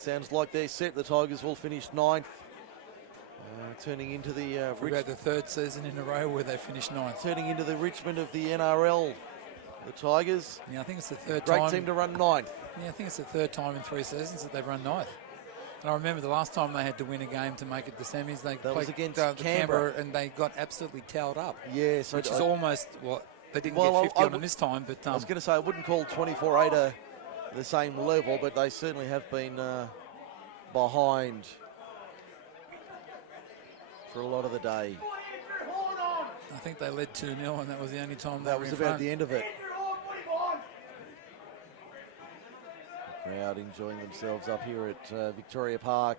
Sounds like they're set. The Tigers will finish 9th. Turning into the about the third season in a row where they finished 9th. Turning into the Richmond of the NRL. The Tigers. Yeah, I think it's the third Great time. team to run 9th. Yeah, I think it's the third time in 3 seasons that they've run 9th. And I remember the last time they had to win a game to make it to semis. They That played was against Canberra, and they got absolutely towed up. Yeah, so which is almost what they didn't well, get 50 on them this time. But I was going to say I wouldn't call 24-8 the same level, but they certainly have been behind for a lot of the day. I think they led 2-0, and that was the only time that was about the end of it. The crowd enjoying themselves up here at Victoria Park.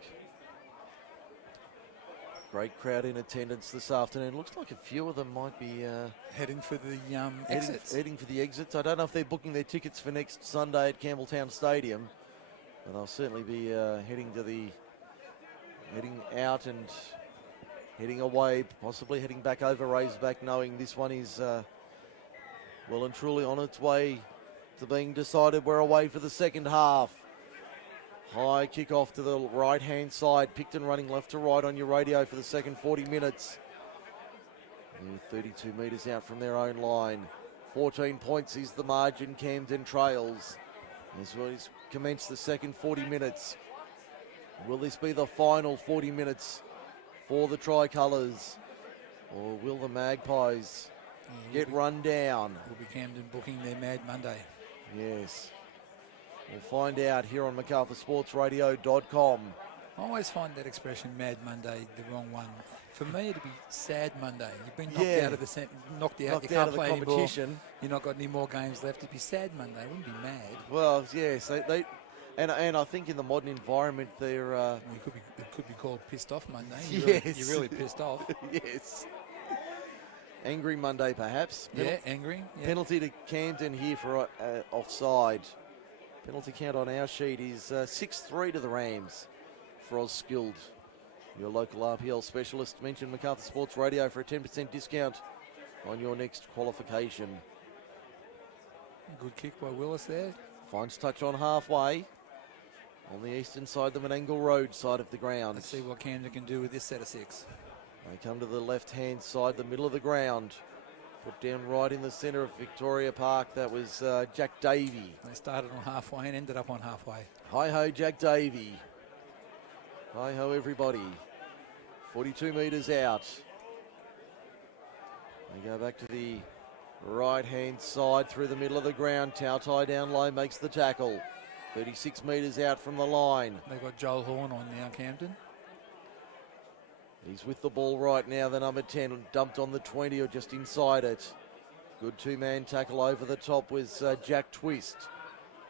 Great crowd in attendance this afternoon. Looks like a few of them might be heading for the exits. Heading for the exits. I don't know if they're booking their tickets for next Sunday at Campbelltown Stadium, but they'll certainly be heading out and heading away, possibly heading back over Razorback, knowing this one is well and truly on its way to being decided. We're away for the second half. High kick off to the right-hand side. Picton running left to right on your radio for the second 40 minutes. They're 32 metres out from their own line. 14 points is the margin. Camden trails as well as commence the second 40 minutes. Will this be the final 40 minutes for the Tricolours, or will the Magpies get run down? Will be Camden booking their Mad Monday. Yes. We'll find out here on MacArthurSportsRadio.com. I always find that expression "Mad Monday" the wrong one. For me, it'd be "Sad Monday." You've been knocked out of the you can't play competition. Anymore. You've not got any more games left. It'd be "Sad Monday." It wouldn't be mad. Well, yes, and I think in the modern environment, they're. Well, it could be called "Pissed Off Monday." You're really pissed off. Yes. Angry Monday, perhaps. Angry. Yeah. Penalty to Camden here for offside. Penalty count on our sheet is 6-3 to the Rams for Osskilled. Your local RPL specialist. Mention MacArthur Sports Radio for a 10% discount on your next qualification. Good kick by Willis there. Finds touch on halfway on the eastern side, the Menangle Road side of the ground. Let's see what Camden can do with this set of 6. They come to the left-hand side, the middle of the ground. Put down right in the centre of Victoria Park. That was Jack Davey. They started on halfway and ended up on halfway. Hi-ho, Jack Davey. Hi-ho, everybody. 42 metres out. They go back to the right-hand side through the middle of the ground. Tautai down low makes the tackle. 36 metres out from the line. They've got Joel Horn on now, Camden. He's with the ball right now, the number 10, dumped on the 20 or just inside it. Good two-man tackle over the top with Jack Twist.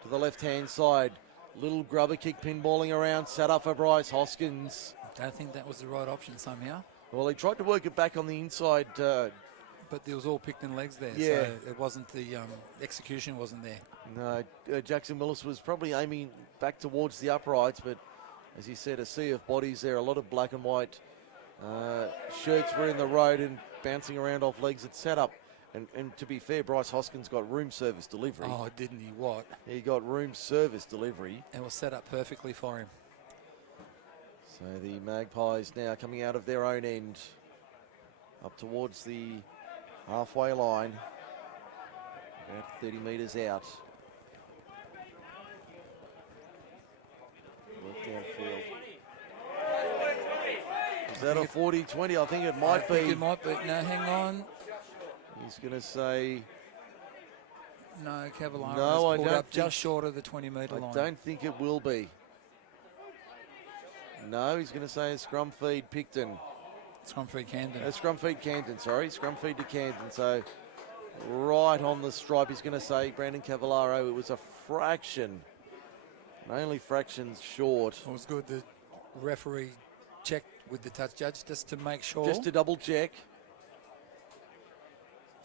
To the left-hand side, little grubber kick pinballing around, set up for Bryce Hoskins. I don't think that was the right option somehow. Well, he tried to work it back on the inside. But there was all Picton legs there, yeah. So it wasn't the execution wasn't there. No, Jackson Willis was probably aiming back towards the uprights, but as you said, a sea of bodies there, a lot of black and white shirts were in the road and bouncing around off legs. It's set up. And to be fair, Bryce Hoskins got room service delivery. Oh, didn't he? What? He got room service delivery. It was set up perfectly for him. So the Magpies now coming out of their own end up towards the halfway line. About 30 metres out. Work downfield. Is that a 40-20? I think it might be. It might be. No, hang on. He's going to say... No, Cavallaro no, pulled up just short of the 20-metre line. I don't think it will be. No, he's going to say a scrum feed Picton. Scrum feed Camden. Scrum feed Camden, sorry. Scrum feed to Camden. So right on the stripe, he's going to say Brandon Cavallaro. It was a fraction, only fractions short. It was good. The referee checked with the touch judge just to make sure. Just to double check.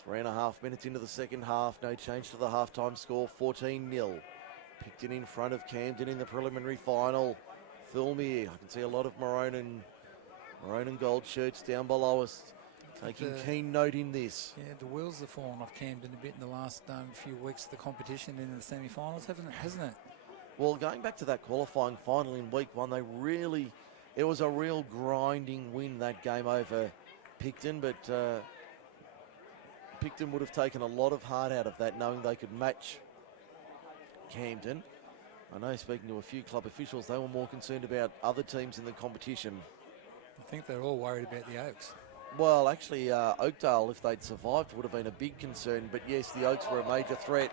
3.5 minutes into the second half. No change to the halftime score. 14-0. Picton in front of Camden in the preliminary final. Thilmere. I can see a lot of maroon and gold shirts down below us. Taking keen note in this. Yeah, the wheels have fallen off Camden a bit in the last few weeks of the competition in the semi-finals, hasn't it? Well, going back to that qualifying final in week 1, it was a real grinding win, that game over Picton, but Picton would have taken a lot of heart out of that, knowing they could match Camden. I know, speaking to a few club officials, they were more concerned about other teams in the competition. I think they're all worried about the Oaks. Well, actually, Oakdale, if they'd survived, would have been a big concern. But yes, the Oaks were a major threat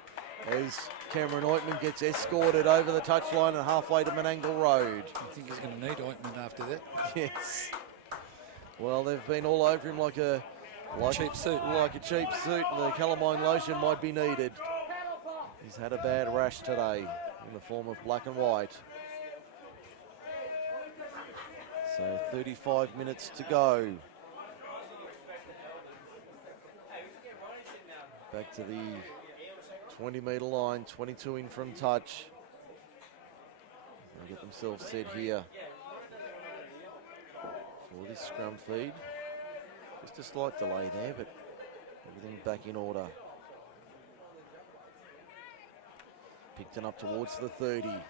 as Cameron Oitman gets escorted over the touchline and halfway to Menangle Road. I think he's going to need Oitman after that. Yes. Well, they've been all over him like a cheap suit. Like a cheap suit, and the calamine lotion might be needed. He's had a bad rash today in the form of black and white. So 35 minutes to go. Back to the 20-metre line, 22 in from touch. They'll get themselves set here for this scrum feed. Just a slight delay there, but everything back in order. Picton up towards the 30. I'm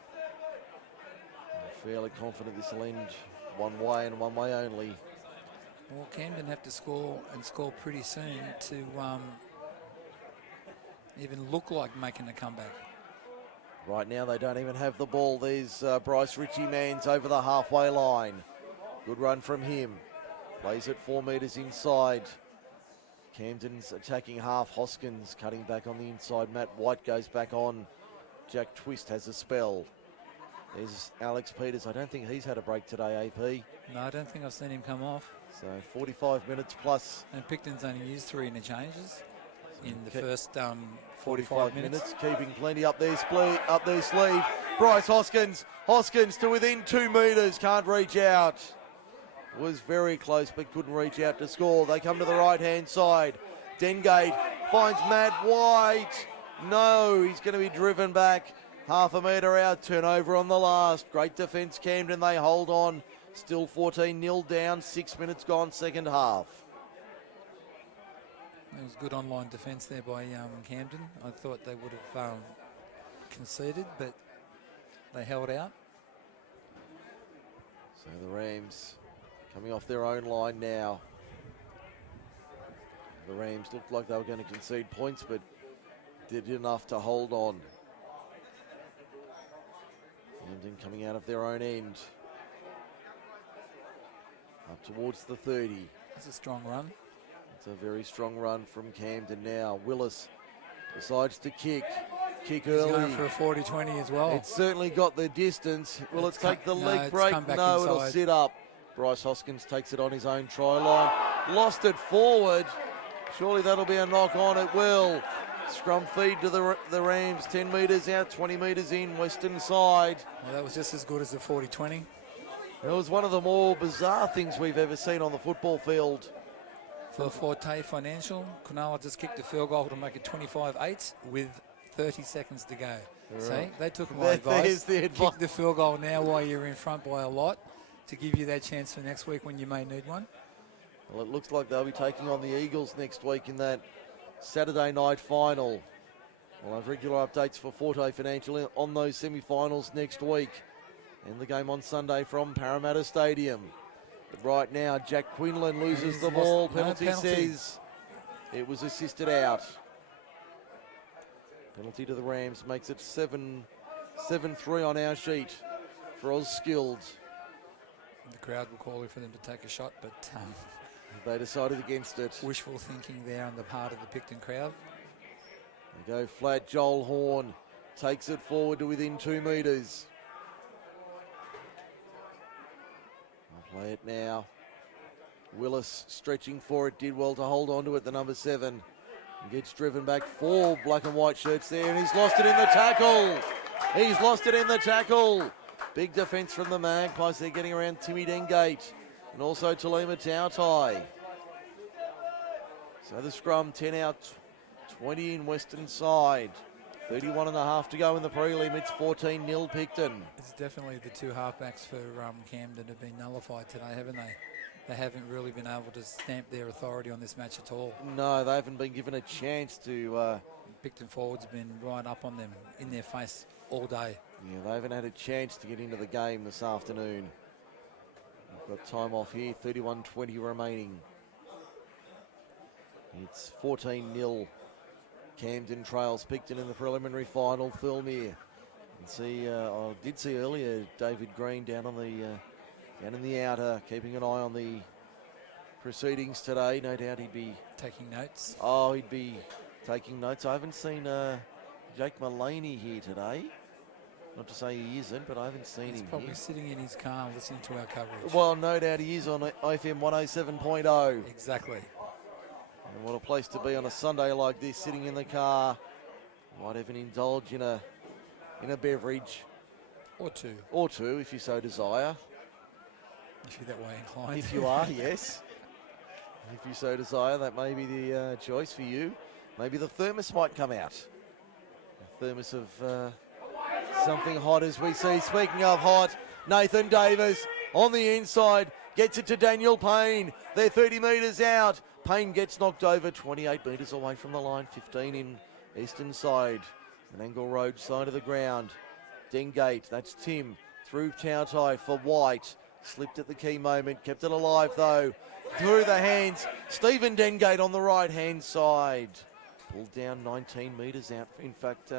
fairly confident this will end one way and one way only. Well, Camden have to score and score pretty soon to even look like making a comeback. Right now they don't even have the ball. There's Bryce Ritchie-Mans over the halfway line. Good run from him. Plays it 4 metres inside. Camden's attacking half. Hoskins cutting back on the inside. Matt White goes back on. Jack Twist has a spell. There's Alex Peters. I don't think he's had a break today, AP. No, I don't think I've seen him come off. So 45 minutes plus. And Picton's only used 3 interchanges in the first 45 minutes. Keeping plenty up their sleeve. Bryce Hoskins. Hoskins to within 2 metres. Can't reach out. Was very close but couldn't reach out to score. They come to the right-hand side. Dengate finds Matt White. No, he's going to be driven back. Half a metre out. Turnover on the last. Great defence, Camden. They hold on. Still 14-0 down. 6 minutes gone, second half. It was good online defence there by Camden. I thought they would have conceded, but they held out. So the Rams coming off their own line now. The Rams looked like they were going to concede points, but did enough to hold on. Camden coming out of their own end. Up towards the 30. It's a strong run. It's a very strong run from Camden now. Willis decides to kick. Kick early. He's going for a 40-20 as well. It's certainly got the distance. Will it take the leg break? No, it'll sit up. Bryce Hoskins takes it on his own try line. Lost it forward. Surely that'll be a knock on. It will. Scrum feed to the Rams. 10 metres out, 20 metres in, western side. Well, that was just as good as the 40-20. It was one of the more bizarre things we've ever seen on the football field. For Forte Financial, Cronulla just kicked a field goal to make it 25-8 with 30 seconds to go. Right. See, they took my advice. Kick the field goal now while you're in front by a lot to give you that chance for next week when you may need one. Well, it looks like they'll be taking on the Eagles next week in that Saturday night final. We'll have regular updates for Forte Financial on those semi-finals next week. And the game on Sunday from Parramatta Stadium. But right now, Jack Quinlan loses the ball. Penalty says it was assisted out. Penalty to the Rams makes it 7-3 on our sheet for Auskilled. The crowd will call for them to take a shot, but they decided against it. Wishful thinking there on the part of the Picton crowd. They go flat. Joel Horn takes it forward to within 2 metres. I'll play it now. Willis stretching for it, did well to hold on to it, the number 7. Gets driven back, 4 black and white shirts there, and he's lost it in the tackle. He's lost it in the tackle. Big defence from the Magpies. They're getting around Timmy Dengate and also Talima Tautai. So the scrum, 10 out, 20 in western side. 31 and a half to go in the prelim. It's 14-0 Picton. It's definitely the 2 halfbacks for Camden have been nullified today, haven't they? They haven't really been able to stamp their authority on this match at all. No, they haven't been given a chance to. Picton forwards have been right up on them, in their face all day. Yeah, they haven't had a chance to get into the game this afternoon. We've got time off here, 31:20 remaining. It's 14-0. Camden trails Picton in the preliminary final. Thirlmere. And see, I did see earlier David Green down on the down in the outer, keeping an eye on the proceedings today. No doubt he'd be taking notes. Oh, he'd be taking notes. I haven't seen Jake Mullaney here today. Not to say he isn't, but I haven't seen him. He's probably here. sitting in his car listening to our coverage. Well, no doubt he is on IFM 107.0. Exactly. And what a place to be on a Sunday like this, sitting in the car. Might even indulge in a beverage. Or two. Or two, if you so desire. If you're that way inclined. If you are, yes. If you so desire, that may be the choice for you. Maybe the thermos might come out. A thermos of something hot, as we see. Speaking of hot, Nathan Davis on the inside gets it to Daniel Payne. They're 30 metres out. Payne gets knocked over 28 metres away from the line. 15 in eastern side. Menangle Road side of the ground. Dengate, that's Tim. Through Tautai for White. Slipped at the key moment. Kept it alive though. Through the hands. Stephen Dengate on the right hand side. Pulled down 19 metres out. In fact,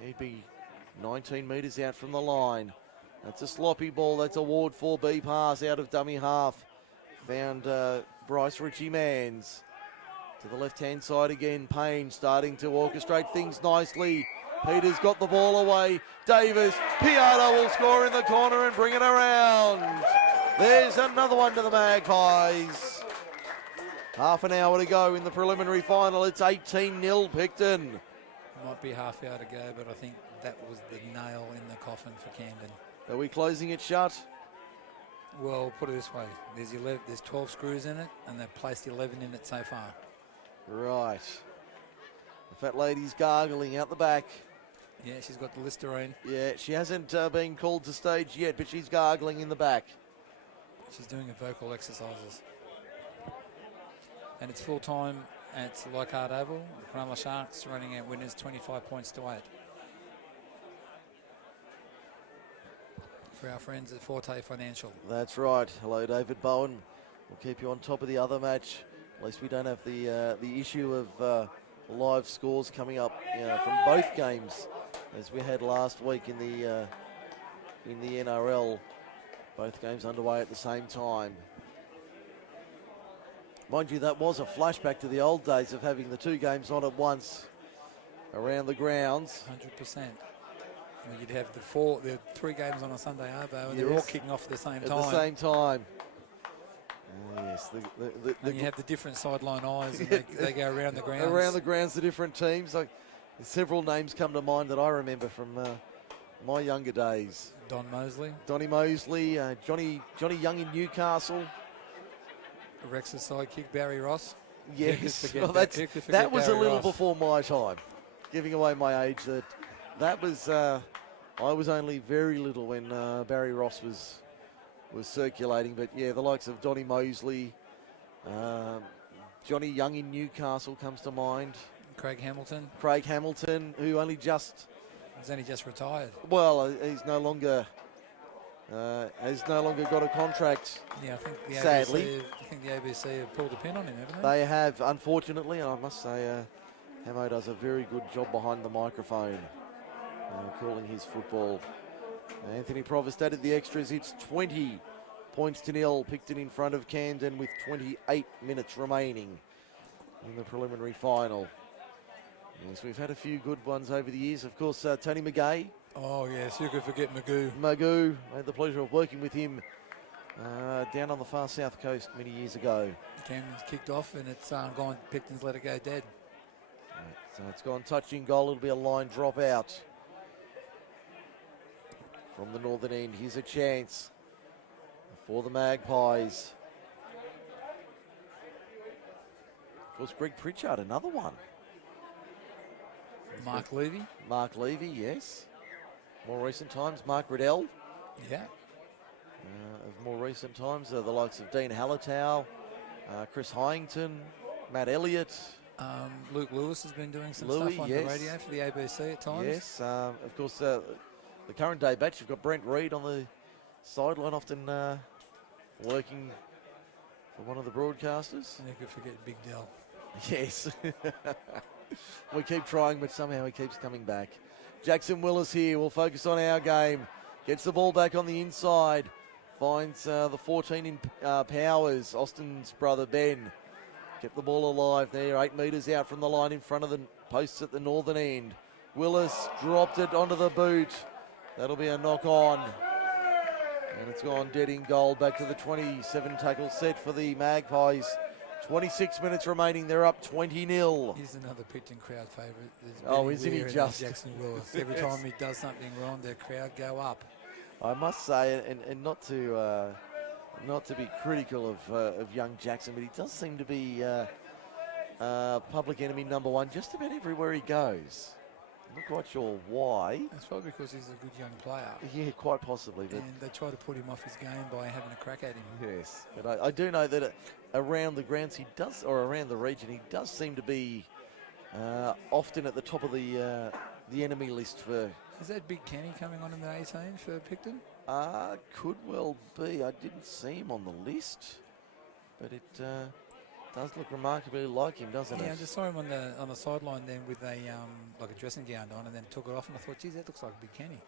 he'd be 19 metres out from the line. That's a sloppy ball. That's a Ward 4B pass out of dummy half. Found Bryce Ritchie-Mans. To the left-hand side again. Payne starting to orchestrate things nicely. Peter's got the ball away. Davis. Piata will score in the corner and bring it around. There's another one to the Magpies. Half an hour to go in the preliminary final. It's 18-0 Picton. Might be half hour to go, but I think that was the nail in the coffin for Camden. Are we closing it shut? Well, put it this way. There's 12 screws in it, and they've placed 11 in it so far. Right. The fat lady's gargling out the back. Yeah, she's got the Listerine. Yeah, she hasn't been called to stage yet, but she's gargling in the back. She's doing her vocal exercises. And it's full time at Leichhardt Oval. The Cronulla Sharks running out winners 25 points to 8. For our friends at Forte Financial. That's right. Hello, David Bowen. We'll keep you on top of the other match. At least we don't have the issue of live scores coming up from both games, as we had last week in the NRL. Both games underway at the same time. Mind you, that was a flashback to the old days of having the two games on at once around the grounds. 100%. Well, you'd have the 3 games on a Sunday arvo, and they're all kicking off at the same time. At the same time. Yes. And you have the different sideline eyes, and they go around the grounds. Around the grounds, the different teams. Like, several names come to mind that I remember from my younger days. Don Mosley. Donnie Mosley, Johnny Young in Newcastle. Rex's sidekick, Barry Ross. Yes, well, that was Barry a little Ross. before my time. Giving away my age, that was, I was only very little when Barry Ross was circulating. But yeah, the likes of Donnie Mosley, Johnny Young in Newcastle comes to mind. Craig Hamilton. Craig Hamilton, who he's only just retired. Well, he's no longer has no longer got a contract. Yeah, I think the sadly. ABC have pulled a pin on him, haven't they? They have, unfortunately, and I must say, Hamo does a very good job behind the microphone, calling his football. Anthony Provost added the extras. It's 20 points to 0. Picton in front of Camden with 28 minutes remaining in the preliminary final. Yes, we've had a few good ones over the years. Of course, Tony McGay. Oh, yes, you could forget Magoo. Magoo, I had the pleasure of working with him down on the far south coast many years ago. Camden's kicked off, and it's gone. Picton's let it go dead. Right, so it's gone touching goal. It'll be a line drop out from the northern end. Here's a chance for the Magpies. Of course, Greg Pritchard, another one. Mark Levy. Mark Levy, yes. More recent times, Mark Riddell. Yeah. Of more recent times, the likes of Dean Hallertau, Chris Hyington, Matt Elliott. Luke Lewis has been doing some stuff on the radio for the ABC at times. Yes, of course, the current day batch. You've got Brent Reid on the sideline, often working for one of the broadcasters. And you could forget Big Dell. Yes. We keep trying, but somehow he keeps coming back. Jackson Willis here will focus on our game. Gets the ball back on the inside. Finds the 14 in Powers, Austin's brother Ben. Kept the ball alive there, 8 metres out from the line in front of the posts at the northern end. Willis dropped it onto the boot. That'll be a knock on. And it's gone dead in goal. Back to the 27 tackle set for the Magpies. 26 minutes remaining. They're up 20-0. He's another Picton crowd favourite. Oh, isn't he just? Jackson Willis. Every time he does something wrong, their crowd go up. I must say, and not to be critical of young Jackson, but he does seem to be public enemy number one just about everywhere he goes. I'm not quite sure why. It's probably because he's a good young player. Yeah, quite possibly. But and they try to put him off his game by having a crack at him. Yes, but I do know that around the grounds he does, or around the region, he does seem to be often at the top of the enemy list for. Is that Big Kenny coming on in the 18 for Picton? Could well be. I didn't see him on the list, but it does look remarkably like him, doesn't it? Yeah, I just saw him on the sideline then with a like a dressing gown on, and then took it off, and I thought, geez, that looks like Big Kenny.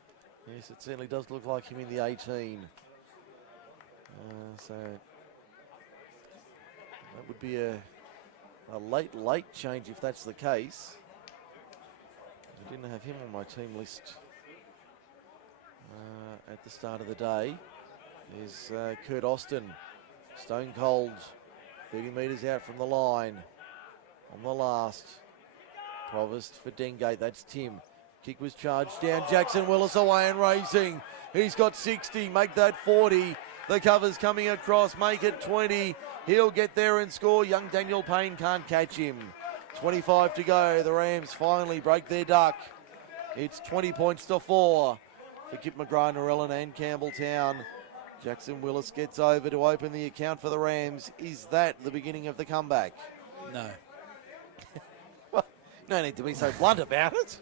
Yes, it certainly does look like him in the 18. So that would be a late change if that's the case. I didn't have him on my team list at the start of the day. Is Kurt Austin, stone cold, 30 metres out from the line. On the last, Provost for Dengate, that's Tim. Kick was charged down, Jackson Willis away and racing. He's got 60, make that 40. The cover's coming across, make it 20. He'll get there and score. Young Daniel Payne can't catch him. 25 to go. The Rams finally break their duck. It's 20 points to 4 for Kip McGrath, Narellan and Campbelltown. Jackson Willis gets over to open the account for the Rams. Is that the beginning of the comeback? No. Well, no need to be so blunt about it.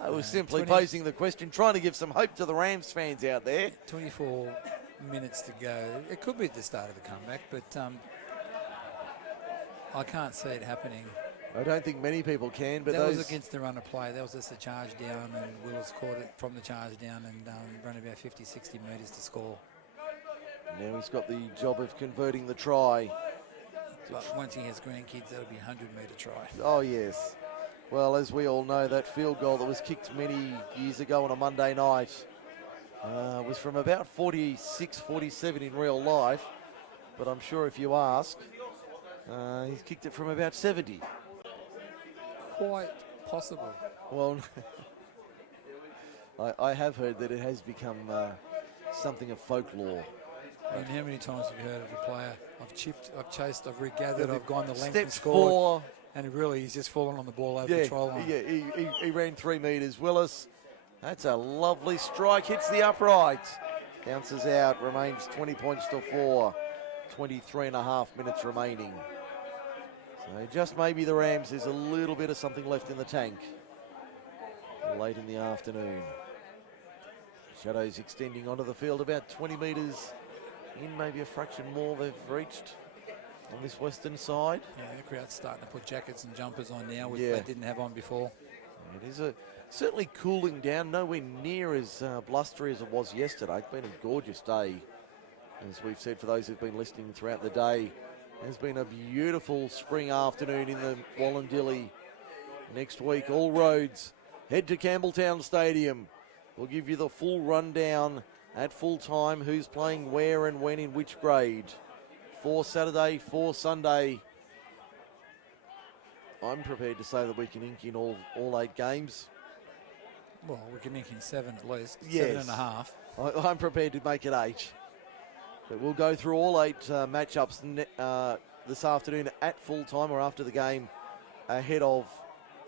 I was simply posing the question, trying to give some hope to the Rams fans out there. 24 minutes to go. It could be the start of the comeback, but I can't see it happening. I don't think many people can, but that was against the run of play. That was just a charge down, and Willis caught it from the charge down and ran about 50, 60 metres to score. Now he's got the job of converting the try. But once he has grandkids, that'll be a 100-metre try. Oh, yes. Well, as we all know, that field goal that was kicked many years ago on a Monday night was from about 46, 47 in real life. But I'm sure if you ask, he's kicked it from about 70. Quite possible. Well, I have heard that it has become something of folklore. And how many times have you heard of a player? I've chipped, I've chased, I've regathered, I've gone the length and scored. And really, he's just fallen on the ball over the try line. Yeah, he ran 3 metres. Willis, that's a lovely strike, hits the upright. Bounces out, remains 20 points to 4. 23 and a half minutes remaining. So just maybe the Rams, there's a little bit of something left in the tank. Late in the afternoon. Shadows extending onto the field about 20 metres in, maybe a fraction more they've reached on this western side. Yeah, the crowd's starting to put jackets and jumpers on now, which they didn't have on before. It is certainly cooling down, nowhere near as blustery as it was yesterday. It's been a gorgeous day, as we've said for those who've been listening throughout the day. It's been a beautiful spring afternoon in the Wallandilly. Next week, all roads head to Campbelltown Stadium. We'll give you the full rundown at full time, who's playing where and when in which grade. For Saturday, for Sunday. I'm prepared to say that we can ink in all 8 games. Well, we can ink in 7 at least, yes. 7.5. I'm prepared to make it 8. But we'll go through all 8 matchups this afternoon at full time or after the game ahead of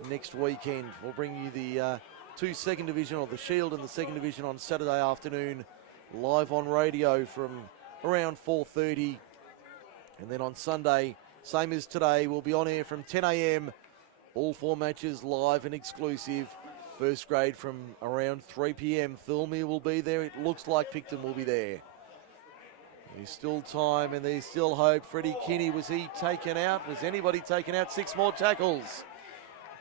next weekend. We'll bring you the 2 second division, or the Shield and the second division, on Saturday afternoon, live on radio from around 4:30. And then on Sunday, same as today, we'll be on air from 10 a.m. All 4 matches live and exclusive First grade from around 3 p.m. Thirlmere will be there. It looks like Picton will be there. There's still time and there's still hope. Freddie Kinney, was he taken out? Was anybody taken out? 6 more tackles.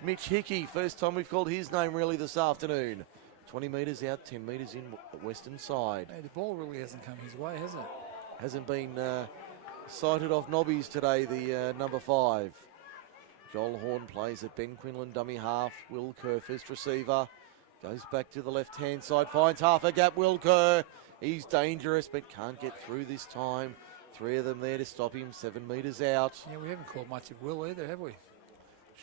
Mitch Hickey, first time we've called his name really this afternoon. 20 metres out, 10 metres in the western side. Hey, the ball really hasn't come his way, has it? Hasn't been sighted off Nobbies today, the number 5. Joel Horn plays at Ben Quinlan, dummy half. Will Kerr, first receiver. Goes back to the left-hand side, finds half a gap. Will Kerr, he's dangerous, but can't get through this time. 3 of them there to stop him, 7 metres out. Yeah, we haven't called much of Will either, have we?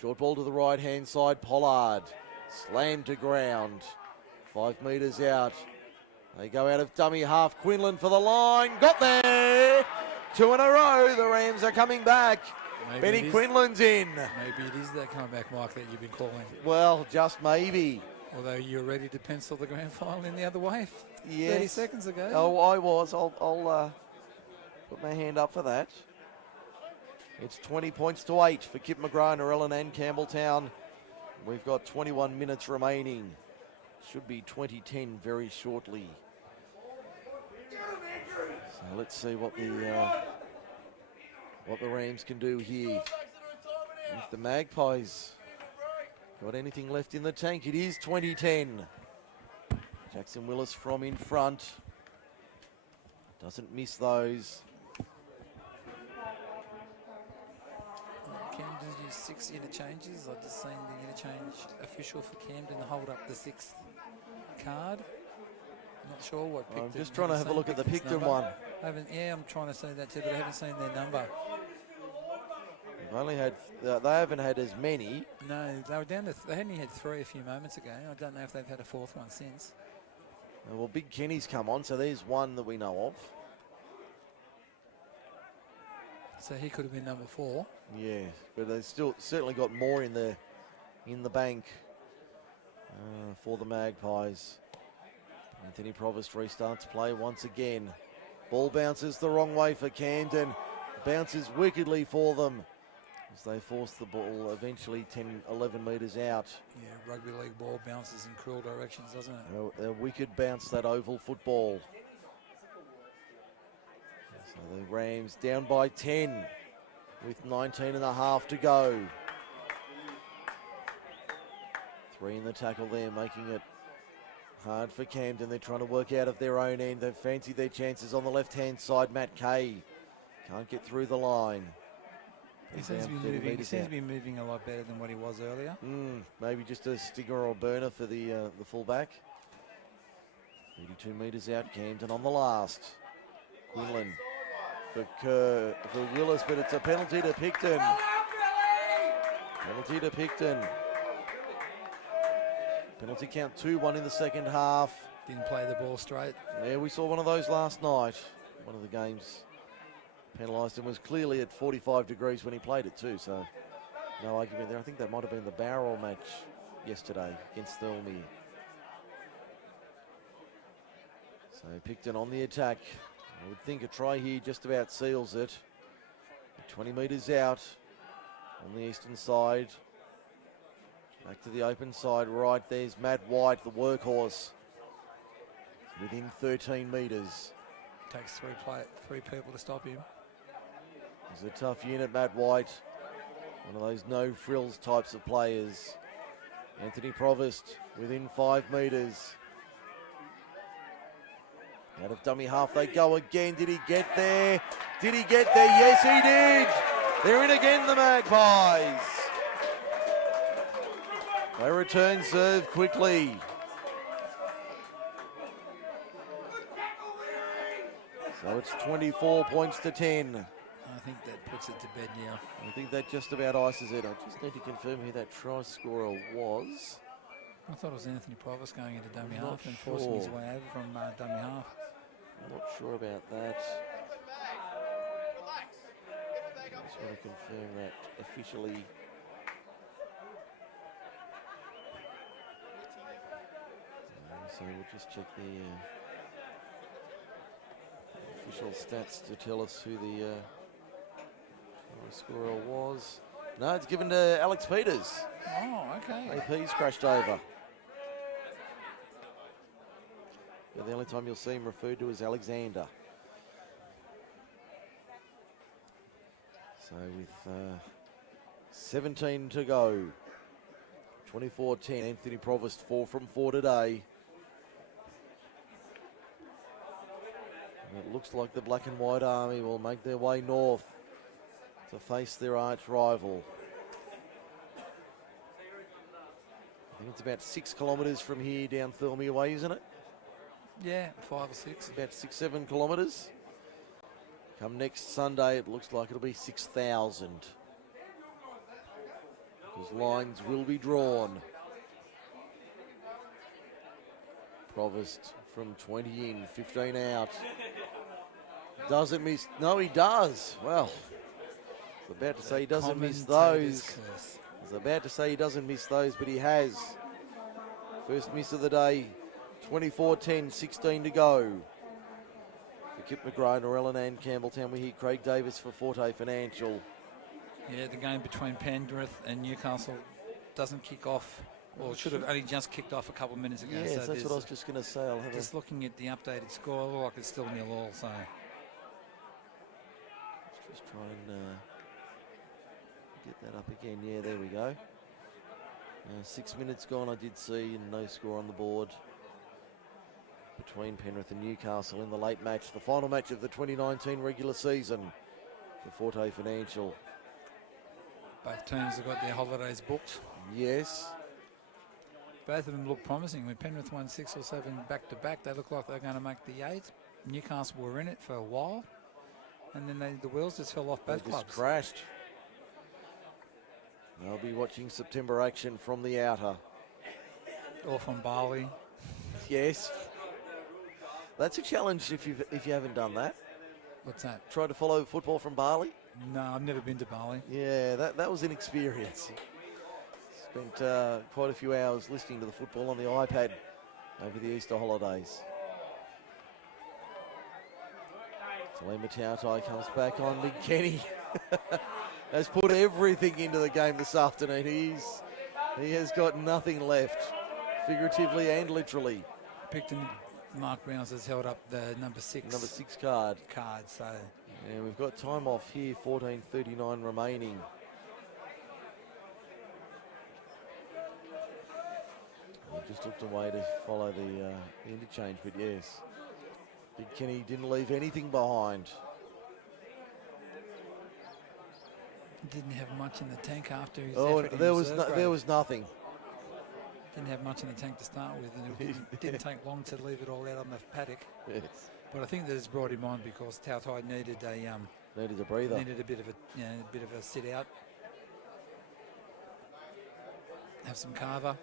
Short ball to the right-hand side, Pollard. Slammed to ground. 5 metres out. They go out of dummy half. Quinlan for the line. Got there! 2 in a row. The Rams are coming back. Benny Quinlan's in. Maybe it is that comeback, Mike, that you've been calling. Well, just maybe. Although you're ready to pencil the grand final in the other way 30 seconds ago. Oh, I was. I'll put my hand up for that. It's 20 points to 8 for Kip McGrath, Narellan and Campbelltown. We've got 21 minutes remaining. Should be 20-10 very shortly. So let's see what the Rams can do here. If the Magpies got anything left in the tank, it is 20-10. Jackson Willis from in front. Doesn't miss those. Camden's used 6 interchanges. I've just seen the interchange official for Camden hold up the 6th card. Not sure what Picton. I'm just trying to have a look at the Picton one. I'm trying to say that too, but I haven't seen their number. They've only had, they haven't had as many. No, they were down to, they only had 3 a few moments ago. I don't know if they've had a 4th one since. Well, Big Kenny's come on, so there's one that we know of. So he could have been number 4. Yeah, but they've still certainly got more in the bank for the Magpies. Anthony Provost restarts play once again. Ball bounces the wrong way for Camden. Bounces wickedly for them as they force the ball eventually 10, 11 metres out. Yeah, rugby league ball bounces in cruel directions, doesn't it? A wicked bounce, that oval football. So the Rams down by 10 with 19 and a half to go. 3 in the tackle there, making it hard for Camden. They're trying to work out of their own end. They've fancied their chances on the left-hand side. Matt Kay can't get through the line. He seems to be moving a lot better than what he was earlier. Maybe just a stinger or burner for the fullback. 32 metres out, Camden on the last. Quinlan for Willis, but it's a penalty to Picton. Penalty to Picton. Penalty count 2-1 in the second half. Didn't play the ball straight. Yeah, we saw one of those last night. One of the games penalised and was clearly at 45 degrees when he played it too, so no argument there. I think that might have been the Barrel match yesterday against Thirlmere. So Picton on the attack. I would think a try here just about seals it. 20 metres out on the eastern side. Back to the open side right. There's Matt White, the workhorse. Within 13 metres. Takes 3 people to stop him. He's a tough unit, Matt White. One of those no-frills types of players. Anthony Provost within 5 metres. Out of dummy half they go again. Did he get there? Did he get there? Yes, he did. They're in again, the Magpies. They return serve quickly. So it's 24 points to 10. I think that puts it to bed now. I think that just about ices it. I just need to confirm who that try scorer was. I thought it was Anthony Provost going into dummy half and forcing his way over from dummy half. I'm not sure about that. I just want to confirm that officially. So we'll just check the official stats to tell us who the scorer was. No, it's given to Alex Peters. Oh, okay. AP's crashed over. But the only time you'll see him referred to as Alexander. So with 17 to go, 24-10, Anthony Provost 4 from 4 today. And it looks like the Black and White Army will make their way north to face their arch rival. I think it's about 6 kilometres from here down Thirlmere Way, isn't it? Yeah, 5 or 6. About 6-7 kilometres. Come next Sunday, it looks like it'll be 6,000. Because lines will be drawn. Provost from 20 in, 15 out. Doesn't miss. No, he does. Well, I was about to say he doesn't miss those. I was about to say he doesn't miss those, but he has. First miss of the day, 24-10, 16 to go. For Kip McGrath, Norellan and Campbelltown, we hear Craig Davis for Forte Financial. Yeah, the game between Penrith and Newcastle doesn't kick off, or should have only just kicked off a couple of minutes ago. Yes, so that's what I was just going to say. I'll have just looking at the updated score, look like it's still 0-0. So just try and get that up again. Yeah, there we go. 6 minutes gone, I did see, and no score on the board between Penrith and Newcastle in the late match, the final match of the 2019 regular season for Forte Financial. Both teams have got their holidays booked. Yes. Both of them look promising. When Penrith won 6 or 7 back-to-back, they look like they're going to make the 8. Newcastle were in it for a while, and then the wheels just fell off both clubs. Just crashed. They'll be watching September action from the outer. Or from Bali. Yes. That's a challenge if you haven't done that. What's that? Try to follow football from Bali? No, I've never been to Bali. Yeah, that was an experience. Spent quite a few hours listening to the football on the iPad over the Easter holidays. Talima Tautai comes back on. Big Kenny has put everything into the game this afternoon. He has got nothing left, figuratively and literally. Picton, Mark Browns has held up the number 6 card. So and we've got time off here, 14:39 remaining. I just looked away to follow the interchange, but yes, Big Kenny didn't leave anything behind. Didn't have much in the tank after his effort. There was nothing. Didn't have much in the tank to start with, and it didn't take long to leave it all out on the paddock. Yes. But I think that it's brought him on because Tautai needed a breather. Needed a bit of a sit out. Have some carver.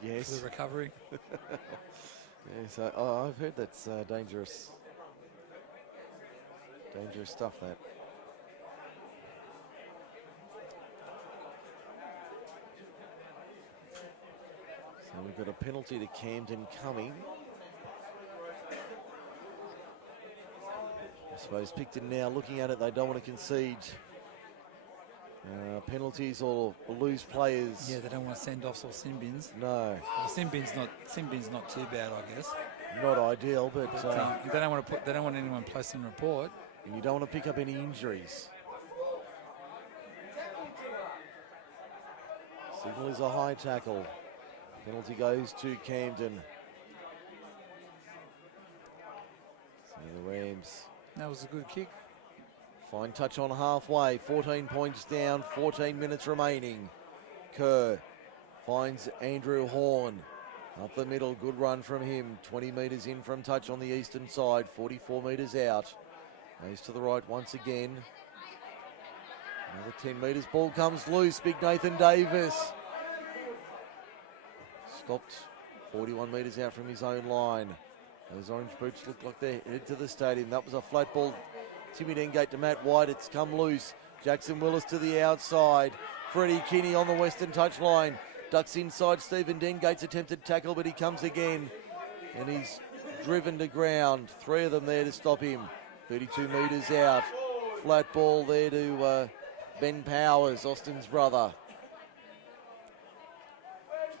Yes. For the recovery. Yes, I've heard that's dangerous. Dangerous stuff, that. So we've got a penalty to Camden coming. I suppose Picton now looking at it, they don't want to concede penalties or lose players. Yeah, they don't want send-offs or sin bins. No. Well, sin bin's not too bad, I guess. Not ideal, but they don't want anyone placed in report. And you don't want to pick up any injuries. Signal is a high tackle. Penalty goes to Camden. So the Rams. That was a good kick. Fine touch on halfway. 14 points down, 14 minutes remaining. Kerr finds Andrew Horn. Up the middle, good run from him. 20 metres in from touch on the eastern side, 44 metres out. Goes to the right once again. Another 10 metres, ball comes loose. Big Nathan Davis. Stopped 41 metres out from his own line. Those orange boots look like they're headed to the stadium. That was a flat ball. Timmy Dengate to Matt White. It's come loose. Jackson Willis to the outside. Freddie Kinney on the western touchline. Ducks inside. Stephen Dengate's attempted tackle, but he comes again. And he's driven to ground. 3 of them there to stop him. 32 metres out. Flat ball there to Ben Powers, Austin's brother.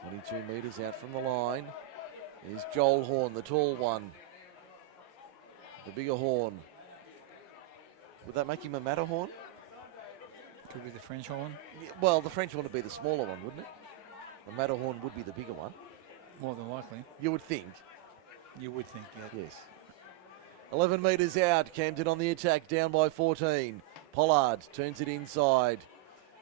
22 metres out from the line. is Joel Horn, the tall one. The bigger horn. Would that make him a Matterhorn? Could be the French horn. Yeah, well, the French horn would be the smaller one, wouldn't it? The Matterhorn would be the bigger one. More than likely. You would think. You would think, yeah. Yes. 11 metres out. Camden on the attack, down by 14. Pollard turns it inside.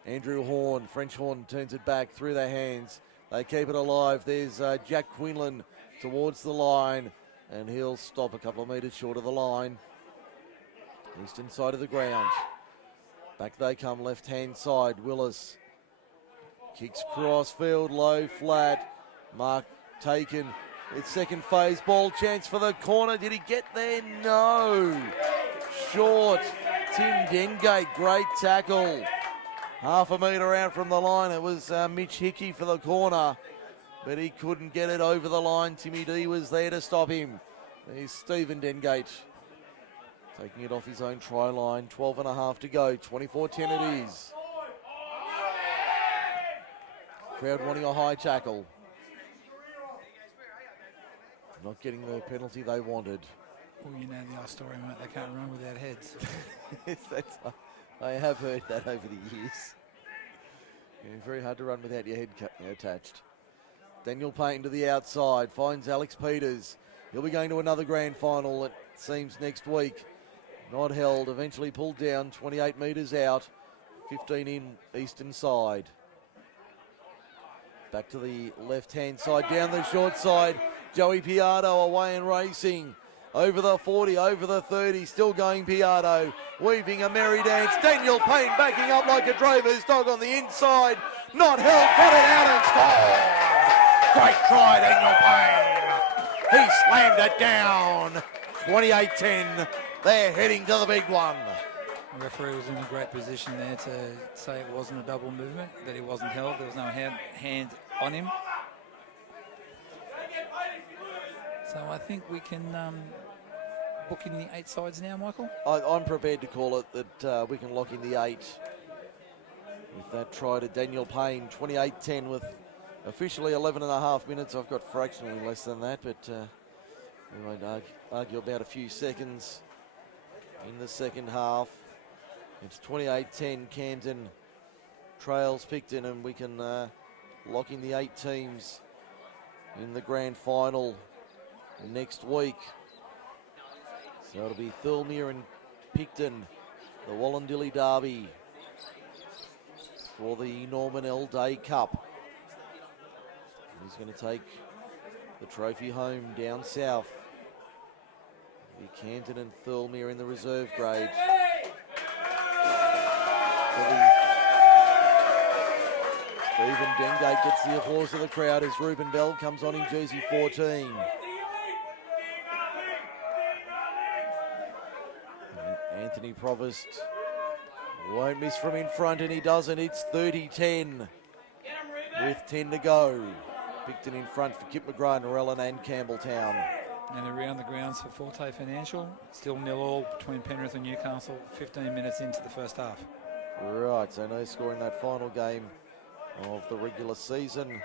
Andrew Horn, French Horn, turns it back through their hands. They keep it alive. There's Jack Quinlan towards the line, and he'll stop a couple of metres short of the line. Eastern side of the ground. Back they come, left-hand side. Willis kicks cross field, low, flat. Mark taken. It's second phase. Ball chance for the corner. Did he get there? No. Short. Tim Dengate, great tackle. Half a metre out from the line. It was Mitch Hickey for the corner, but he couldn't get it over the line. Timmy D was there to stop him. There's Stephen Dengate taking it off his own try line. 12 and a half to go. 24-10 it is. Crowd wanting a high tackle. Not getting the penalty they wanted. Well, you know the old story, mate. They can't run without heads. Yes, I have heard that over the years. Yeah, very hard to run without your head attached. Daniel Payne to the outside, finds Alex Peters. He'll be going to another grand final, it seems, next week. Not held, eventually pulled down, 28 metres out, 15 in eastern side. Back to the left-hand side, down the short side. Joey Piardo away and racing. Over the 40, over the 30, still going Piardo. Weaving a merry dance. Daniel Payne backing up like a drover's dog on the inside. Not held, got it out and scored. Great try, Daniel Payne. He slammed it down. 28-10. They're heading to the big one. The referee was in a great position there to say it wasn't a double movement, that he wasn't held. There was no hand on him. So I think we can book in the 8 sides now, Michael. I'm prepared to call it that we can lock in the 8 with that try to Daniel Payne. 28-10 with officially 11 and a half minutes. I've got fractionally less than that, but we won't argue about a few seconds in the second half. It's 28-10. Camden trails Picton, and we can lock in the 8 teams in the grand final next week. So it'll be Thirlmere and Picton, the Wallandilly Derby for the Norman L. Day Cup. He's going to take the trophy home down south. It'll be Camden and Thirlmere in the reserve grade. Stephen Dengate gets the applause of the crowd as Ruben Bell comes on in jersey 14. Anthony Provost won't miss from in front, and he doesn't. It's 30-10 with 10 to go. Picton in front for Kip McGrath, Narellan and Campbelltown. And around the grounds for Forte Financial. Still 0-0 between Penrith and Newcastle, 15 minutes into the first half. Right, so no score in that final game of the regular season.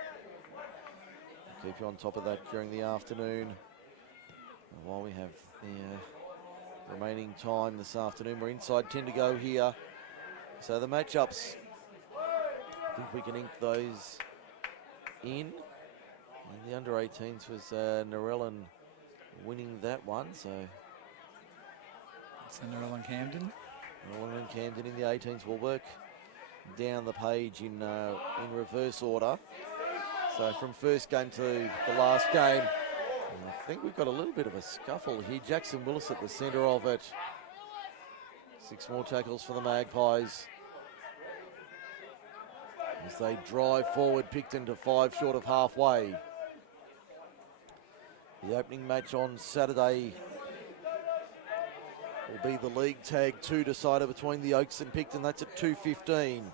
Keep you on top of that during the afternoon. And while we have the remaining time this afternoon, we're inside 10 to go here. So the matchups, I think we can ink those in. And the under-18s was Narellan winning that one, so. It's Narellan Camden. Narellan and Camden in the 18s will work down the page in reverse order. So from first game to the last game, I think we've got a little bit of a scuffle here. Jackson Willis at the centre of it. 6 more tackles for the Magpies as they drive forward. Picton to 5 short of halfway. The opening match on Saturday will be the League Tag 2 decider between the Oaks and Picton. That's at 2:15.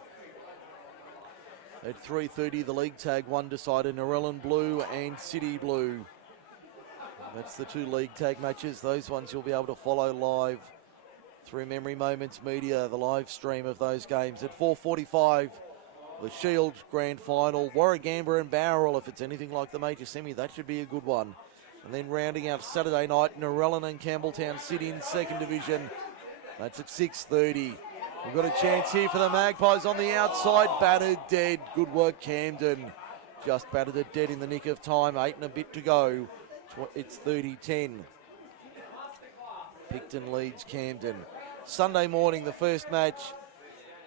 At 3:30, the League Tag 1 decider, Narellan Blue and City Blue. That's the 2 League Tag matches. Those ones you'll be able to follow live through Memory Moments Media, the live stream of those games. At 4:45, the Shield Grand Final, Warragamba and Bowral. If it's anything like the major semi, that should be a good one. And then rounding out Saturday night, Narellan and Campbelltown sit in second division. That's at 6:30. We've got a chance here for the Magpies on the outside. Battered dead. Good work, Camden. Just battered it dead in the nick of time. 8 and a bit to go. It's 30-10. Picton leads Camden. Sunday morning, the first match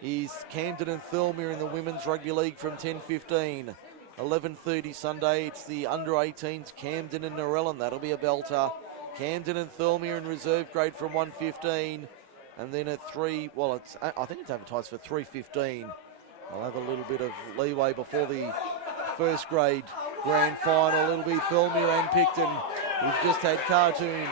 is Camden and Thirlmere in the Women's Rugby League from 10:15. 11:30 Sunday, it's the under-18s, Camden and Narellan. That'll be a belter. Camden and Thirlmere in reserve grade from 1:15. And then at 3, well, I think it's advertised for 3:15. I'll have a little bit of leeway before the first grade grand final. It'll be Thirlmere and Picton. We've just had Cartoon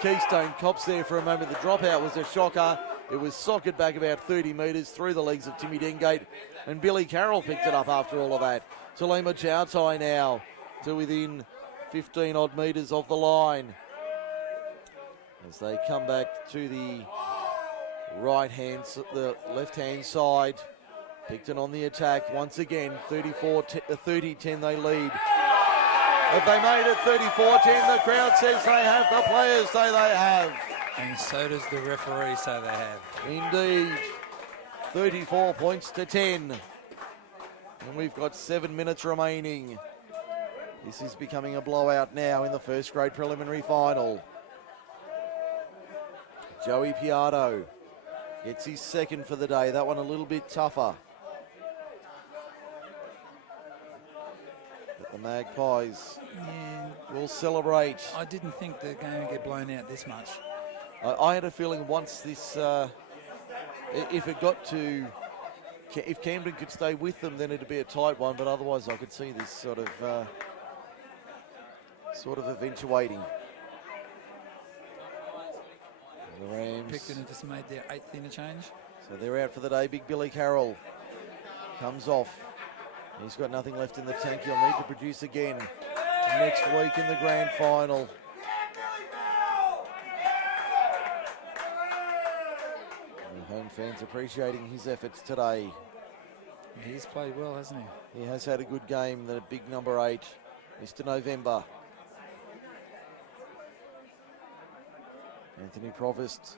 Keystone Cops there for a moment. The dropout was a shocker. It was socked back about 30 metres through the legs of Timmy Dengate, and Billy Carroll picked it up after all of that. Talima Chowtai now to within 15 odd metres of the line as they come back to the the left-hand side. Picton on the attack once again. 30-10 they lead. Have they made it 34-10? The crowd says they have. The players say they have. And so does the referee say they have. Indeed. 34 points to 10. And we've got 7 minutes remaining. This is becoming a blowout now in the first grade preliminary final. Joey Piatto gets his second for the day. That one a little bit tougher. But the Magpies will celebrate. I didn't think the game would get blown out this much. I had a feeling once this, if it got to, if Camden could stay with them, then it'd be a tight one. But otherwise, I could see this sort of eventuating. The Rams. Picton just made their 8th interchange. So they're out for the day. Big Billy Carroll comes off. He's got nothing left in the tank. He'll need to produce again next week in the grand final. The home fans appreciating his efforts today. He's played well, hasn't he? He has had a good game, the big number 8, Mr. November. Anthony Provost,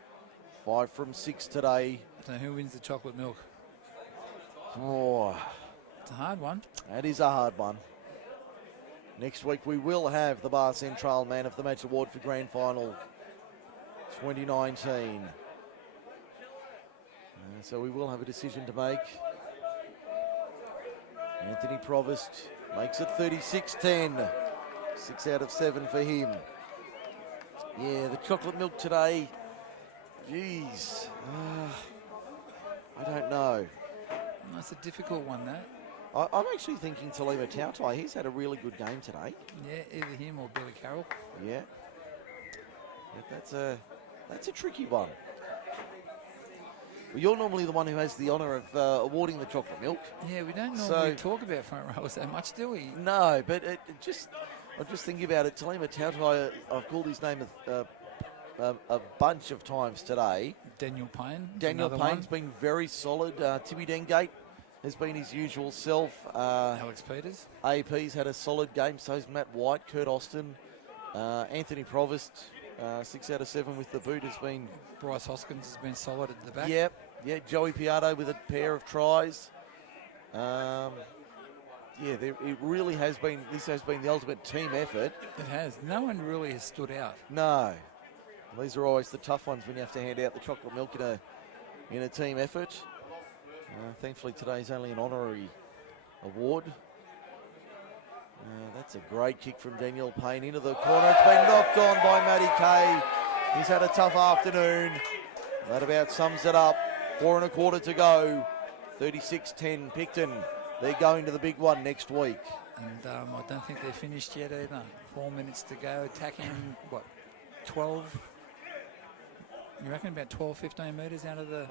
5 from 6 today. So who wins the chocolate milk? Oh, it's a hard one. That is a hard one. Next week we will have the Bar Central Man of the Match Award for Grand Final 2019. So we will have a decision to make. Anthony Provost makes it 36-10. 6 out of 7 for him. Yeah, the chocolate milk today, geez, I don't know. That's a difficult one, that. I'm actually thinking Talima Tautai. He's had a really good game today. Yeah, either him or Billy Carroll. Yeah. But that's a tricky one. Well, you're normally the one who has the honour of awarding the chocolate milk. Yeah, we don't normally talk about front rows that much, do we? No, but I'm just thinking about it. Talima Tautai, I've called his name a bunch of times today. Daniel Payne. Daniel Payne's been very solid. Timmy Dengate has been his usual self. Alex Peters. AP's had a solid game. So's Matt White, Kurt Austin, Anthony Provost. 6 out of 7 with the boot has been. Bryce Hoskins has been solid at the back. Yep. Yeah, Joey Piatto with a pair of tries. It really has been. This has been the ultimate team effort. It has. No one really has stood out. No. These are always the tough ones when you have to hand out the chocolate milk in a team effort. Thankfully, today's only an honorary award. That's a great kick from Daniel Payne into the corner. It's been knocked on by Matty Kay. He's had a tough afternoon. That about sums it up. 4 1/4 to go. 36-10 Picton. They're going to the big one next week. And I don't think they're finished yet either. 4 minutes to go. Attacking, 12? You reckon about 12, 15 metres out of the,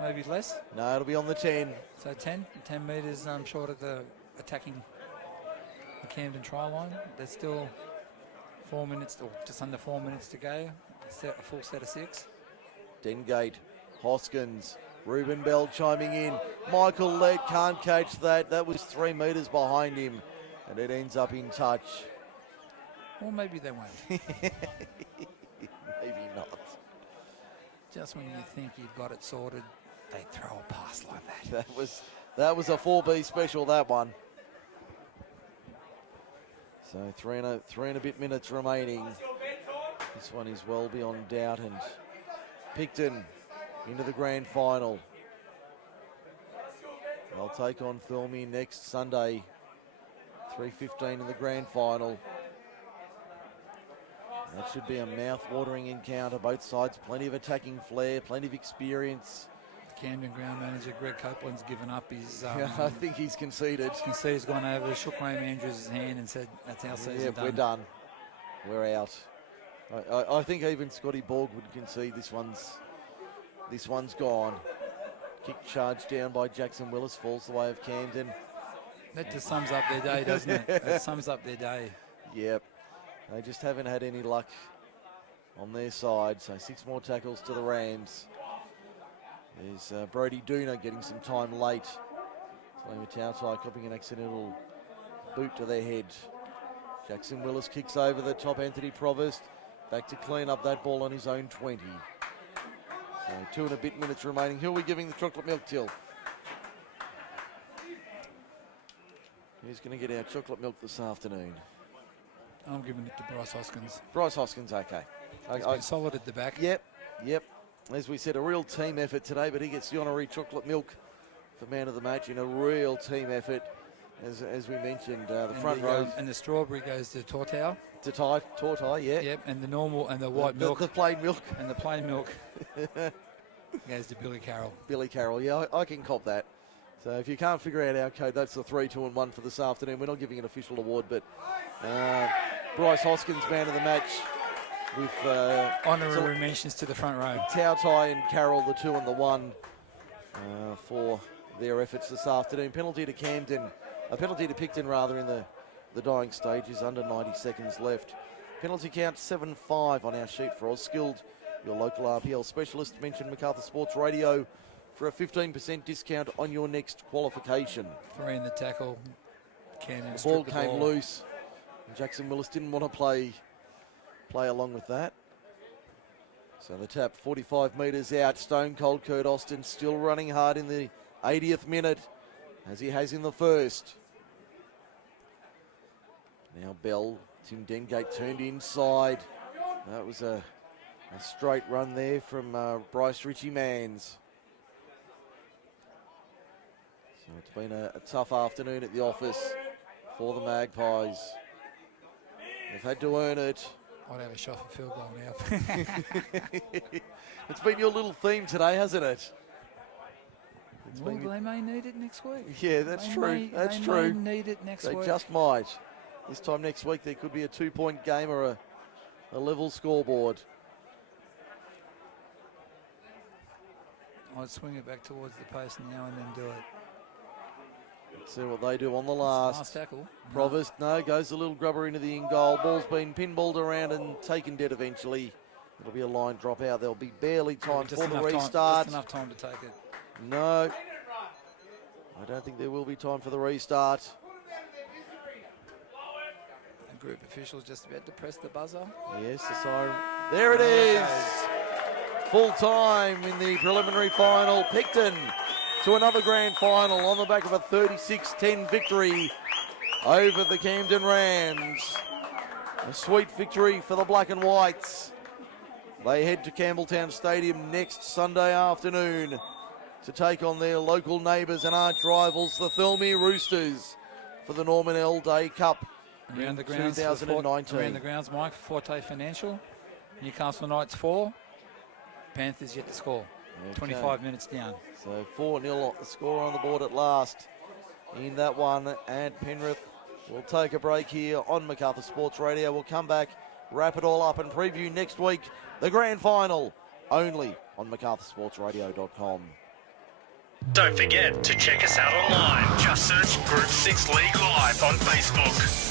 maybe less? No, it'll be on the 10. So 10 metres short of the attacking the Camden try line. There's still 4 minutes, or just under 4 minutes to go. A full set of 6. Dengate, Hoskins, Ruben Bell chiming in. Michael Lett can't catch that. That was 3 metres behind him, and it ends up in touch. Or maybe they won't. Maybe not. Just when you think you've got it sorted, they throw a pass like that. That was a 4B special, that one. So three and a bit minutes remaining. This one is well beyond doubt, and Picton into the grand final. They'll take on Thilmy next Sunday, 3:15 in the grand final. That should be a mouth-watering encounter. Both sides, plenty of attacking flair, plenty of experience. Camden ground manager Greg Copeland's given up his... I think he's conceded. You can see he's gone over, shook Graham Andrews' hand and said, that's our season done. We're done. We're out. I think even Scotty Borg would concede this one's gone. Kick charge down by Jackson Willis, falls the way of Camden. That just sums up their day, doesn't it? That sums up their day. Yep. They just haven't had any luck on their side. So 6 more tackles to the Rams. There's Brody Dooner getting some time late. Tony Tautai copying an accidental boot to their head. Jackson Willis kicks over the top. Anthony Provost back to clean up that ball on his own 20. So 2 and a bit minutes remaining. Who are we giving the chocolate milk till? Who's going to get our chocolate milk this afternoon? I'm giving it to Bryce Hoskins. Bryce Hoskins, okay. He's been solid at the back. Yep. As we said, a real team effort today, but he gets the honorary chocolate milk for man of the match in a real team effort. As we mentioned, the front row. And the strawberry goes to Tortau. To Tortai, yeah. Yep, and the normal and the white milk. The plain milk. And the plain milk goes to Billy Carroll. Billy Carroll, yeah, I can cop that. So if you can't figure out our code, that's the 3, 2 and 1 for this afternoon. We're not giving an official award, but Bryce Hoskins, man of the match, with honorary mentions to the front row. Tautai and Carroll, the 2 and the 1 for their efforts this afternoon. Penalty to Camden, a penalty to Picton rather in the dying stages, under 90 seconds left. Penalty count 7-5 on our sheet for Auskilled, your local RPL specialist. Mention Macarthur Sports Radio for a 15% discount on your next qualification. 3 in the tackle. Camden the ball came loose. And Jackson Willis didn't want to play along with that. So the tap 45 metres out. Stone cold Kurt Austin still running hard in the 80th minute, as he has in the first. Now Bell, Tim Dengate turned inside. That was a straight run there from Bryce Ritchie-Mans. So it's been a tough afternoon at the office for the Magpies. They've had to earn it. I'd have a shot for field goal now. It's been your little theme today, hasn't it? Well, they may need it next week. Yeah, that's true. That's true. They may need it next week. They just might. This time next week there could be a 2-point game or a level scoreboard. I'd swing it back towards the post now and then do it. Let's see what they do on the last tackle. Provost, no, goes a little grubber into the in-goal. Ball's been pinballed around and taken dead eventually. It'll be a line drop out. There'll be barely time for the restart. Just enough time to take it. No. I don't think there will be time for the restart. The group officials just about to press the buzzer. Yes, the siren. There it is. Full time in the preliminary final. Picton to another grand final on the back of a 36-10 victory over the Camden Rams. A sweet victory for the Black and Whites. They head to Campbelltown Stadium next Sunday afternoon to take on their local neighbours and arch rivals, the Thilmy Roosters, for the Norman L. Day Cup around the grounds 2019. Around the grounds, Mike, Forte Financial. Newcastle Knights 4. Panthers yet to score. Okay. 25 minutes down. So 4-0 score on the board at last in that one. And Penrith will take a break here on Macarthur Sports Radio. We'll come back, wrap it all up and preview next week the grand final only on MacarthurSportsRadio.com. Don't forget to check us out online. Just search Group 6 League Live on Facebook.